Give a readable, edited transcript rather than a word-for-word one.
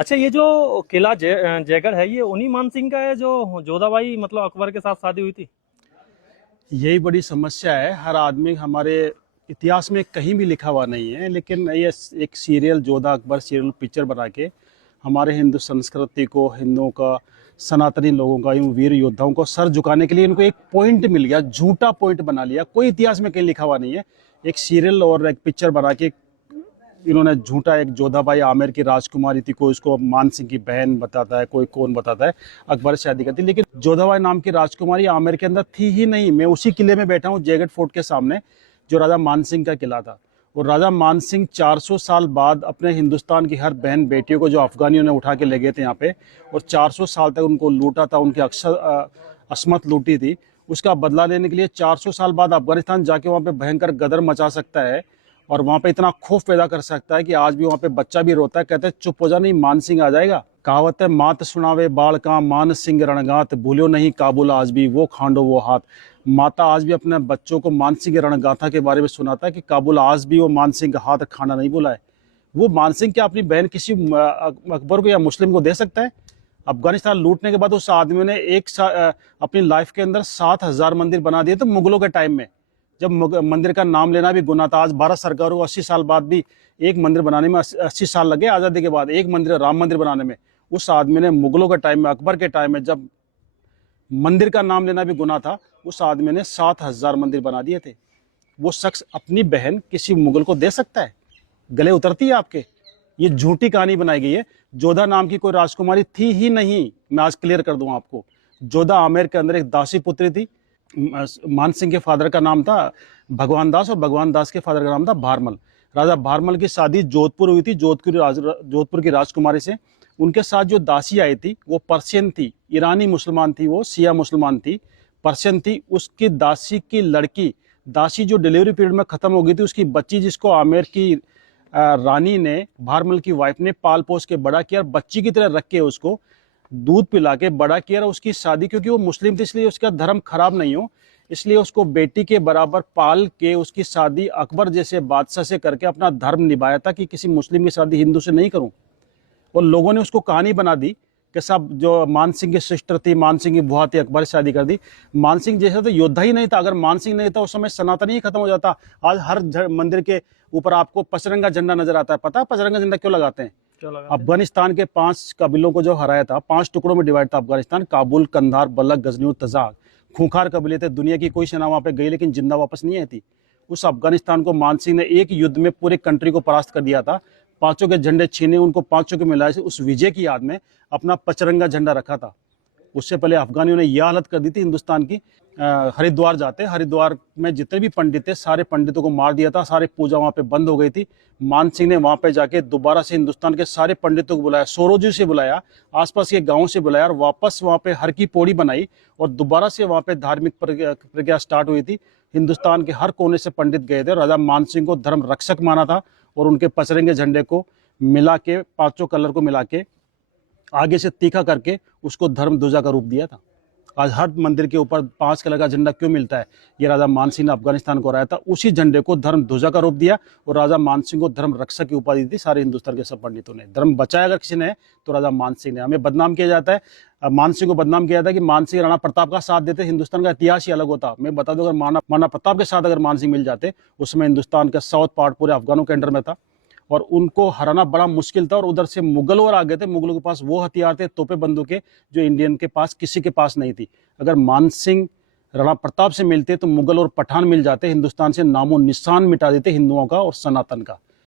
अच्छा, ये जो किला जयगढ़ है, ये उन्हीं मानसिंह का है जो जोधाबाई मतलब अकबर के साथ शादी हुई थी? यही बड़ी समस्या है। हर आदमी हमारे इतिहास में कहीं भी लिखा हुआ नहीं है, लेकिन ये एक serial Jodha Akbar serial picture बना के हमारे हिंदू संस्कृति को, हिंदुओं का, सनातनी लोगों का, इन वीर योद्धाओं को सर झुकाने के लिए इनको एक पॉइंट मिल गया, झूठा पॉइंट बना लिया। कोई इतिहास में कहीं लिखा हुआ नहीं है। एक सीरियल और एक पिक्चर बना के इन्होंने झूठा, एक जोधाबाई आमेर की राजकुमारी थी, कोई उसको मान सिंह की बहन बताता है, कोई कौन बताता है, अकबर से शादी करती, लेकिन जोधाबाई नाम की राजकुमारी आमेर के अंदर थी ही नहीं। मैं उसी किले में बैठा हूँ, जयगढ़ फोर्ट के सामने, जो राजा मान सिंह का किला था। और राजा मान सिंह 400 साल बाद अपने हिंदुस्तान की हर बहन बेटियों को, जो अफगानियों ने उठा के ले गए थे यहाँ पे, और 400 साल तक उनको लूटा था, उनकी असमत लूटी थी, उसका बदला लेने के लिए 400 साल बाद अफगानिस्तान जाके वहाँ पे भयंकर गदर मचा सकता है और वहां पे इतना खौफ पैदा कर सकता है कि आज भी वहां पे बच्चा भी रोता है, कहते हैं चुप हो जा, नहीं मान सिंह आ जाएगा। कहावत है, मात सुनावे बाल का मान सिंह रणगात, भूलो नहीं काबुल आज भी वो खांडो वो हाथ। माता आज भी अपने बच्चों को मान सिंह रणगाथा के बारे में सुनाता है कि काबुल आज भी वो मान सिंह का हाथ खाना नहीं भूला है। वो मान सिंह क्या अपनी बहन किसी अकबर को या मुस्लिम को दे सकता है? अफगानिस्तान लूटने के बाद उस आदमी ने अपनी लाइफ के अंदर 7,000 मंदिर बना दिए थे मुगलों के टाइम में, जब मंदिर का नाम लेना भी गुनाह था। आज भारत सरकार को 80 साल बाद भी एक मंदिर बनाने में 80 साल लगे, आज़ादी के बाद एक मंदिर, राम मंदिर बनाने में। उस आदमी ने मुगलों के टाइम में, अकबर के टाइम में, जब मंदिर का नाम लेना भी गुनाह था, उस आदमी ने 7,000 मंदिर बना दिए थे। वो शख्स अपनी बहन किसी मुगल को दे सकता है? गले उतरती है आपके? ये झूठी कहानी बनाई गई है। जोधा नाम की कोई राजकुमारी थी ही नहीं। मैं आज क्लियर कर दूं आपको, जोधा आमेर के अंदर एक दासी पुत्री थी। मान सिंह के फादर का नाम था भगवान दास और भगवान दास के फादर का नाम था भारमल। राजा भारमल की शादी जोधपुर हुई थी, जोधपुर की राजकुमारी से। उनके साथ जो दासी आई थी वो पर्शियन थी, ईरानी मुसलमान थी, वो शिया मुसलमान थी, पर्शियन थी। उसकी दासी की लड़की, दासी जो डिलीवरी पीरियड में खत्म हो गई थी, उसकी बच्ची, जिसको आमेर की रानी ने, भारमल की वाइफ ने पाल पोस के बड़ा किया, बच्ची की तरह रख के उसको दूध पिला के बड़ा किया। उसकी शादी, क्योंकि वो मुस्लिम थी इसलिए उसका धर्म खराब नहीं हो, इसलिए उसको बेटी के बराबर पाल के उसकी शादी अकबर जैसे बादशाह से करके अपना धर्म निभाया था कि किसी मुस्लिम की शादी हिंदू से नहीं करूं। और लोगों ने उसको कहानी बना दी कि सब जो मान सिंह की सिस्टर थी, मान सिंह की बुआ थी, अकबर से शादी कर दी। मान सिंह जैसा तो योद्धा ही नहीं था। अगर मान सिंह नहीं था उस समय सनातन ही खत्म हो जाता। आज हर मंदिर के ऊपर आपको पचरंगा झंडा नजर आता है। पता है पचरंगा झंडा क्यों लगाते हैं? अफगानिस्तान के 5 कबीलों को जो हराया था, 5 टुकड़ों में डिवाइड था अफगानिस्तान, काबुल, कंधार, बलख, गजनी और तजाक। खूंखार कबीले थे। दुनिया की कोई सेना वहां पे गई लेकिन जिंदा वापस नहीं आई थी। उस अफगानिस्तान को मान सिंह ने एक युद्ध में पूरे कंट्री को परास्त कर दिया था। 5 के झंडे छीने, उनको 5 के मिलाए, उस विजय की याद में अपना पचरंगा झंडा रखा था। उससे पहले अफगानियों ने यह हालत कर दी थी हिंदुस्तान की। हरिद्वार जाते, हरिद्वार में जितने भी पंडित थे सारे पंडितों को मार दिया था, सारे पूजा वहां पे बंद हो गई थी। मान सिंह ने वहां पे जाके दोबारा से हिंदुस्तान के सारे पंडितों को बुलाया, सोरोजी से बुलाया, आसपास के गांवों से बुलाया, और वापस वहां पे हर की पौड़ी बनाई और दोबारा से वहां पे धार्मिक प्रक्रिया स्टार्ट हुई थी। हिंदुस्तान के हर कोने से पंडित गए थे। राजा मान सिंह को धर्म रक्षक माना था और उनके पचरंगे झंडे को मिला के, 5 कलर को मिला के आगे से तीखा करके उसको धर्म ध्वजा का रूप दिया था। आज हर मंदिर के ऊपर 5 कलर का झंडा क्यों मिलता है? ये राजा मान सिंह ने अफगानिस्तान को हराया था, उसी झंडे को धर्म ध्वजा का रूप दिया और राजा मान सिंह को धर्म रक्षक की उपाधि दी। सारे हिंदुस्तान के सब पंडितों ने धर्म बचाया अगर किसी ने तो राजा मान सिंह ने। हमें बदनाम किया जाता है, मान सिंह को बदनाम किया जाता है कि मान सिंह राणा प्रताप का साथ देते, हिंदुस्तान का इतिहास ही अलग होता। मैं बता दूं, अगर माना प्रताप के साथ अगर मान सिंह मिल जाते, उसमें हिंदुस्तान का साउथ पार्ट पूरे अफगानों के अंडर में था और उनको हराना बड़ा मुश्किल था। और उधर से मुगल और आ गए थे, मुगलों के पास वो हथियार थे, तोपे बंदूकें, जो इंडियन के पास किसी के पास नहीं थी। अगर मान सिंह राणा प्रताप से मिलते तो मुगल और पठान मिल जाते, हिंदुस्तान से नामो निशान मिटा देते हिंदुओं का और सनातन का।